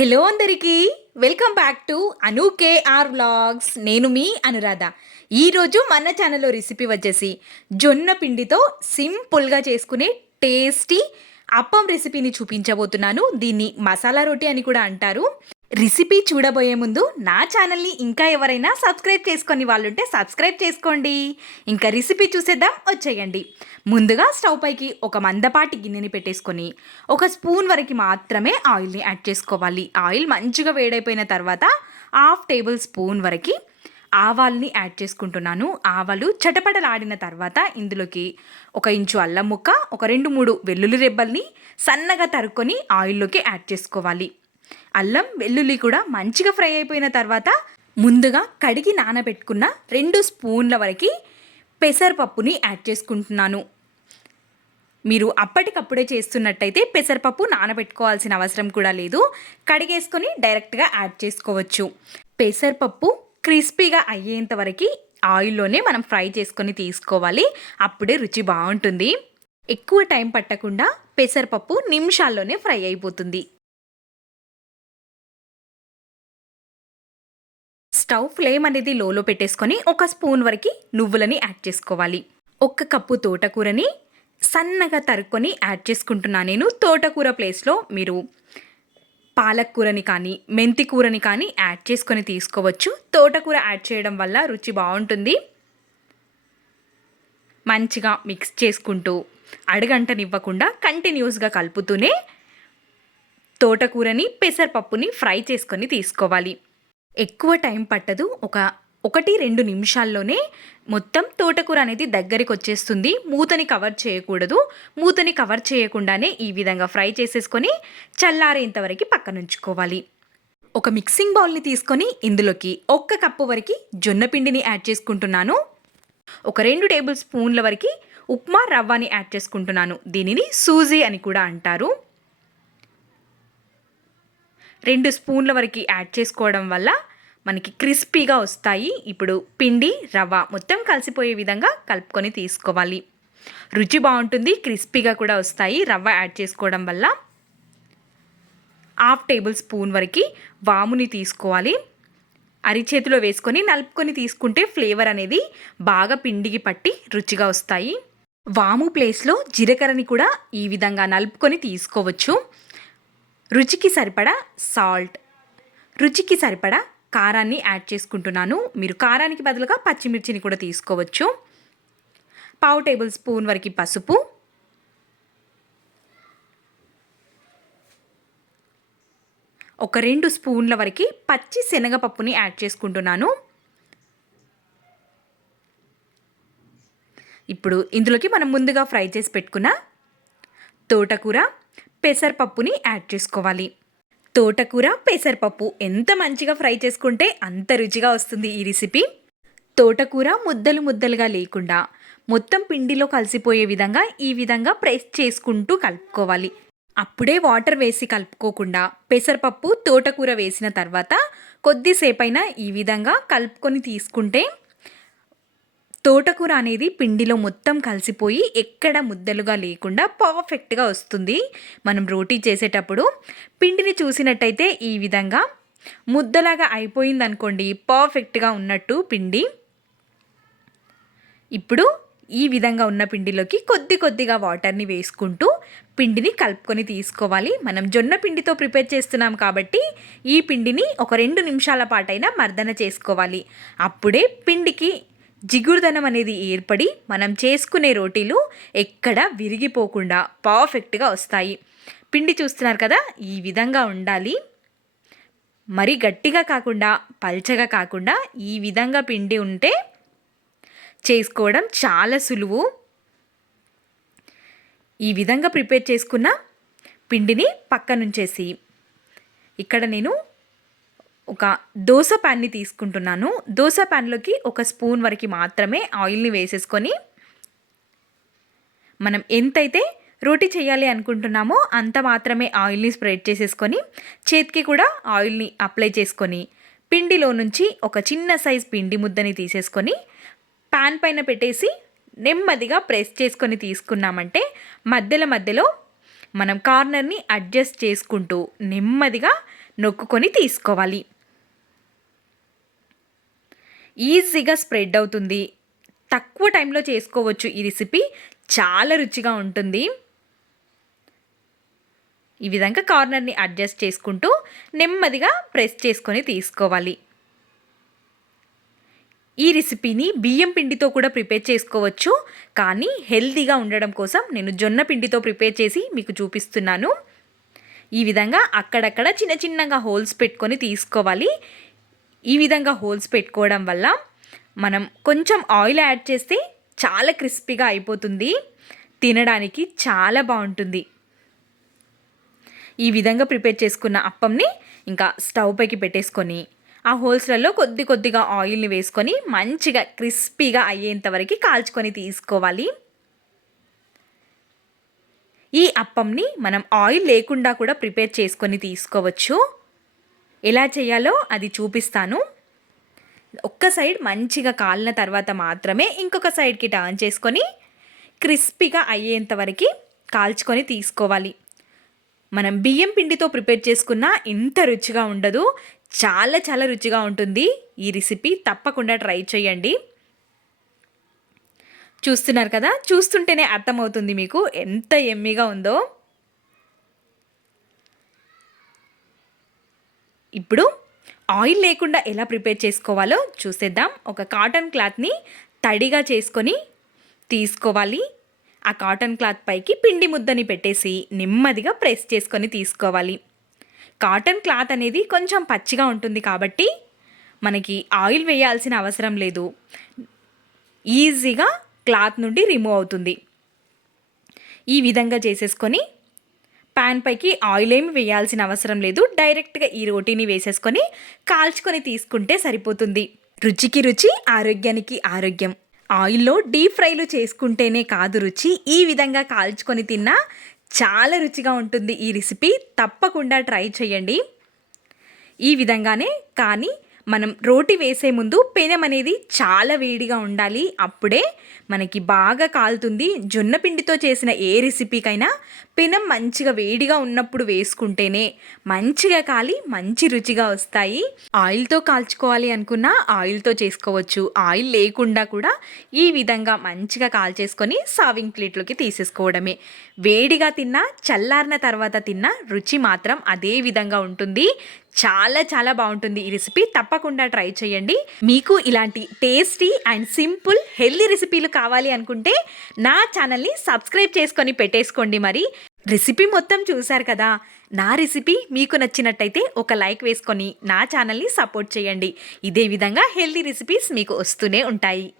Hello అందరికీ welcome back to Anu KR vlogs. నేను మీ అనురాధ. ఈరోజు మన ఛానల్లో రెసిపీ వచ్చేసి జొన్న పిండితో సింపుల్గా చేసుకునే టేస్టీ అప్పం రెసిపీని చూపించబోతున్నాను. దీన్ని మసాలా రోటీ అని కూడా అంటారు. రెసిపీ చూడబోయే ముందు నా ఛానల్ని ఇంకా ఎవరైనా సబ్స్క్రైబ్ చేసుకొని వాళ్ళుంటే సబ్స్క్రైబ్ చేసుకోండి. ఇంకా రెసిపీ చూసేద్దాం వచ్చేయండి. ముందుగా స్టవ్ పైకి ఒక మందపాటి గిన్నెని పెట్టేసుకొని ఒక స్పూన్ వరకు మాత్రమే ఆయిల్ని యాడ్ చేసుకోవాలి. ఆయిల్ మంచిగా వేడైపోయిన తర్వాత హాఫ్ టేబుల్ స్పూన్ వరకు ఆవాల్ని యాడ్ చేసుకుంటున్నాను. ఆవాలు చటపటలాడిన తర్వాత ఇందులోకి ఒక ఇంచు అల్లం ముక్క ఒక రెండు మూడు వెల్లుల్లి రెబ్బల్ని సన్నగా తరుక్కొని ఆయిల్లోకి యాడ్ చేసుకోవాలి. అల్లం వెల్లుల్లి కూడా మంచిగా ఫ్రై అయిపోయిన తర్వాత ముందుగా కడిగి నానబెట్టుకున్న రెండు స్పూన్ల వరకు పెసరపప్పుని యాడ్ చేసుకుంటున్నాను. మీరు అప్పటికప్పుడే చేస్తున్నట్టయితే పెసరపప్పు నానబెట్టుకోవాల్సిన అవసరం కూడా లేదు. కడిగేసుకొని డైరెక్ట్గా యాడ్ చేసుకోవచ్చు. పెసరపప్పు క్రిస్పీగా అయ్యేంత వరకు ఆయిల్లోనే మనం ఫ్రై చేసుకొని తీసుకోవాలి. అప్పుడే రుచి బాగుంటుంది. ఎక్కువ టైం పట్టకుండా పెసరపప్పు నిమిషాల్లోనే ఫ్రై అయిపోతుంది. స్టవ్ ఫ్లేమ్ అనేది లోలో పెట్టేసుకొని ఒక స్పూన్ వరకు నువ్వులని యాడ్ చేసుకోవాలి. ఒక్క కప్పు తోటకూరని సన్నగా తరుక్కొని యాడ్ చేసుకుంటున్నా నేను. తోటకూర ప్లేస్లో మీరు పాలకూరని కానీ మెంతి కూరని కానీ యాడ్ చేసుకొని తీసుకోవచ్చు. తోటకూర యాడ్ చేయడం వల్ల రుచి బాగుంటుంది. మంచిగా మిక్స్ చేసుకుంటూ అడగంటనివ్వకుండా కంటిన్యూస్గా కలుపుతూనే తోటకూరని పెసరపప్పుని ఫ్రై చేసుకొని తీసుకోవాలి. ఎక్కువ టైం పట్టదు. ఒక ఒకటి రెండు నిమిషాల్లోనే మొత్తం తోటకూర అనేది దగ్గరికి వచ్చేస్తుంది. మూతని కవర్ చేయకూడదు. మూతని కవర్ చేయకుండానే ఈ విధంగా ఫ్రై చేసేసుకొని చల్లారేంతవరకు పక్కన ఉంచుకోవాలి ఒక మిక్సింగ్ బౌల్ని తీసుకొని ఇందులోకి ఒక్క కప్పు వరకు జొన్న పిండిని యాడ్ చేసుకుంటున్నాను. ఒక రెండు టేబుల్ స్పూన్ల వరకు ఉప్మా రవ్వని యాడ్ చేసుకుంటున్నాను. దీనిని సూజీ అని కూడా అంటారు. రెండు స్పూన్ల వరకు యాడ్ చేసుకోవడం వల్ల మనకి క్రిస్పీగా వస్తాయి. ఇప్పుడు పిండి రవ్వ మొత్తం కలిసిపోయే విధంగా కలుపుకొని తీసుకోవాలి. రుచి బాగుంటుంది క్రిస్పీగా కూడా వస్తాయి. రవ్వ యాడ్ చేసుకోవడం వల్ల హాఫ్ టేబుల్ స్పూన్ వరకు వాముని తీసుకోవాలి. అరిచేతిలో వేసుకొని నలుపుకొని తీసుకుంటే ఫ్లేవర్ అనేది బాగా పిండికి పట్టి రుచిగా వస్తాయి. వాము ప్లేస్లో జీలకర్రని కూడా ఈ విధంగా నలుపుకొని తీసుకోవచ్చు. రుచికి సరిపడా సాల్ట్. రుచికి సరిపడా కారాన్ని యాడ్ చేసుకుంటున్నాను. మీరు కారానికి బదులుగా పచ్చిమిర్చిని కూడా తీసుకోవచ్చు. పావు టేబుల్ స్పూన్ వరకు పసుపు. ఒక రెండు స్పూన్ల వరకు పచ్చి శనగపప్పుని యాడ్ చేసుకుంటున్నాను. ఇప్పుడు ఇందులోకి మనం ముందుగా ఫ్రై చేసి పెట్టుకున్న తోటకూర పెసరపప్పుని యాడ్ చేసుకోవాలి. తోటకూర పెసరపప్పు ఎంత మంచిగా ఫ్రై చేసుకుంటే అంత రుచిగా వస్తుంది ఈ రెసిపీ. తోటకూర ముద్దలు ముద్దలుగా లేకుండా మొత్తం పిండిలో కలిసిపోయే విధంగా ఈ విధంగా ప్రెస్ చేసుకుంటూ కలుపుకోవాలి. అప్పుడే వాటర్ వేసి కలుపుకోకుండా పెసరపప్పు తోటకూర వేసిన తర్వాత కొద్దిసేపైనా ఈ విధంగా కలుపుకొని తీసుకుంటే తోటకూర అనేది పిండిలో మొత్తం కలిసిపోయి ఎక్కడ ముద్దలుగా లేకుండా పర్ఫెక్ట్గా వస్తుంది. మనం రోటీ చేసేటప్పుడు పిండిని చూసినట్టయితే ఈ విధంగా ముద్దలాగా అయిపోయింది అనుకోండి పర్ఫెక్ట్గా ఉన్నట్టు పిండి. ఇప్పుడు ఈ విధంగా ఉన్న పిండిలోకి కొద్ది కొద్దిగా వాటర్ని వేసుకుంటూ పిండిని కలుపుకొని తీసుకోవాలి. మనం జొన్న పిండితో ప్రిపేర్ చేస్తున్నాం కాబట్టి ఈ పిండిని ఒక రెండు నిమిషాల పాటైనా మర్దన చేసుకోవాలి. అప్పుడే పిండికి జిగురుదనం అనేది ఏర్పడి మనం చేసుకునే రోటీలు ఎక్కడ విరిగిపోకుండా పర్ఫెక్ట్గా వస్తాయి. పిండి చూస్తున్నారు కదా ఈ విధంగా ఉండాలి. మరి గట్టిగా కాకుండా పల్చగా కాకుండా ఈ విధంగా పిండి ఉంటే చేసుకోవడం చాలా సులువు. ఈ విధంగా ప్రిపేర్ చేసుకున్న పిండిని పక్కనుంచేసి ఇక్కడ నేను ఒక దోశ ప్యాన్ని తీసుకుంటున్నాను. దోశ ప్యాన్లోకి ఒక స్పూన్ వరకు మాత్రమే ఆయిల్ని వేసేసుకొని మనం ఎంతైతే రోటీ చేయాలి అనుకుంటున్నామో అంత మాత్రమే ఆయిల్ని స్ప్రెడ్ చేసేసుకొని చేతికి కూడా ఆయిల్ని అప్లై చేసుకొని పిండిలో నుంచి ఒక చిన్న సైజ్ పిండి ముద్దని తీసేసుకొని ప్యాన్ పైన పెట్టేసి నెమ్మదిగా ప్రెస్ చేసుకొని తీసుకున్నామంటే మధ్యలో మధ్యలో మనం కార్నర్ని అడ్జస్ట్ చేసుకుంటూ నెమ్మదిగా నొక్కుకొని తీసుకోవాలి. ఈజీగా స్ప్రెడ్ అవుతుంది. తక్కువ టైంలో చేసుకోవచ్చు ఈ రెసిపీ. చాలా రుచిగా ఉంటుంది. ఈ విధంగా కార్నర్ని అడ్జస్ట్ చేసుకుంటూ నెమ్మదిగా ప్రెస్ చేసుకొని తీసుకోవాలి. ఈ రెసిపీని బియ్యం పిండితో కూడా ప్రిపేర్ చేసుకోవచ్చు. కానీ హెల్తీగా ఉండడం కోసం నేను జొన్న పిండితో ప్రిపేర్ చేసి మీకు చూపిస్తున్నాను. ఈ విధంగా అక్కడక్కడ చిన్న చిన్నగా హోల్స్ పెట్టుకొని తీసుకోవాలి. ఈ విధంగా హోల్స్ పెట్టుకోవడం వల్ల మనం కొంచెం ఆయిల్ యాడ్ చేస్తే చాలా క్రిస్పీగా అయిపోతుంది. తినడానికి చాలా బాగుంటుంది. ఈ విధంగా ప్రిపేర్ చేసుకున్న అప్పంని ఇంకా స్టవ్ పైకి పెట్టేసుకొని ఆ హోల్స్లలో కొద్ది కొద్దిగా ఆయిల్ని వేసుకొని మంచిగా క్రిస్పీగా అయ్యేంత వరకు కాల్చుకొని తీసుకోవాలి. ఈ అప్పంని మనం ఆయిల్ లేకుండా కూడా ప్రిపేర్ చేసుకొని తీసుకోవచ్చు. ఎలా చేయాలో అది చూపిస్తాను. ఒక్క సైడ్ మంచిగా కాలిన తర్వాత మాత్రమే ఇంకొక సైడ్కి టర్న్ చేసుకొని క్రిస్పీగా అయ్యేంత వరకు కాల్చుకొని తీసుకోవాలి. మనం బియ్యం పిండితో ప్రిపేర్ చేసుకున్న ఇంత రుచిగా ఉండదు. చాలా చాలా రుచిగా ఉంటుంది. ఈ రెసిపీ తప్పకుండా ట్రై చేయండి. చూస్తున్నారు కదా? చూస్తుంటేనే అర్థమవుతుంది మీకు ఎంత ఎమ్మిగా ఉందో. ఇప్పుడు ఆయిల్ లేకుండా ఎలా ప్రిపేర్ చేసుకోవాలో చూసేద్దాం. ఒక కాటన్ క్లాత్ని తడిగా చేసుకొని తీసుకోవాలి. ఆ కాటన్ క్లాత్ పైకి పిండి ముద్దని పెట్టేసి నెమ్మదిగా ప్రెస్ చేసుకొని తీసుకోవాలి. కాటన్ క్లాత్ అనేది కొంచెం పచ్చిగా ఉంటుంది కాబట్టి మనకి ఆయిల్ వేయాల్సిన అవసరం లేదు. ఈజీగా క్లాత్ నుండి రిమూవ్ అవుతుంది. ఈ విధంగా చేసేసుకొని ప్యాన్ పైకి ఆయిల్ ఏమి వేయాల్సిన అవసరం లేదు. డైరెక్ట్గా ఈ రోటీని వేసేసుకొని కాల్చుకొని తీసుకుంటే సరిపోతుంది. రుచికి రుచి ఆరోగ్యానికి ఆరోగ్యం. ఆయిల్లో డీప్ ఫ్రైలు చేసుకుంటేనే కాదు రుచి. ఈ విధంగా కాల్చుకొని తిన్నా చాలా రుచిగా ఉంటుంది ఈ రెసిపీ. తప్పకుండా ట్రై చేయండి. ఈ విధంగానే కానీ మనం రోటి వేసే ముందు పెనం అనేది చాలా వేడిగా ఉండాలి. అప్పుడే మనకి బాగా కాలుతుంది. జొన్న పిండితో చేసిన ఏ రెసిపీకైనా పెనం మంచిగా వేడిగా ఉన్నప్పుడు వేసుకుంటేనే మంచిగా కాలి మంచి రుచిగా వస్తాయి. ఆయిల్తో కాల్చుకోవాలి అనుకున్నా ఆయిల్తో చేసుకోవచ్చు. ఆయిల్ లేకుండా కూడా ఈ విధంగా మంచిగా కాల్చేసుకొని సావింగ్ ప్లేట్లోకి తీసేసుకోవడమే. వేడిగా తిన్నా చల్లారిన తర్వాత తిన్నా రుచి మాత్రం అదే విధంగా ఉంటుంది. చాలా చాలా బాగుంటుంది ఈ రెసిపీ. తప్పకుండా ట్రై చేయండి. మీకు ఇలాంటి టేస్టీ అండ్ సింపుల్ హెల్దీ రెసిపీలు కావాలి అనుకుంటే నా ఛానల్ని సబ్స్క్రైబ్ చేసుకొని పెట్టేసుకోండి మరి. రెసిపీ మొత్తం చూశారు కదా? నా రెసిపీ మీకు నచ్చినట్టయితే ఒక లైక్ వేసుకొని నా ఛానల్ని సపోర్ట్ చేయండి. ఇదే విధంగా హెల్దీ రెసిపీస్ మీకు వస్తూనే ఉంటాయి.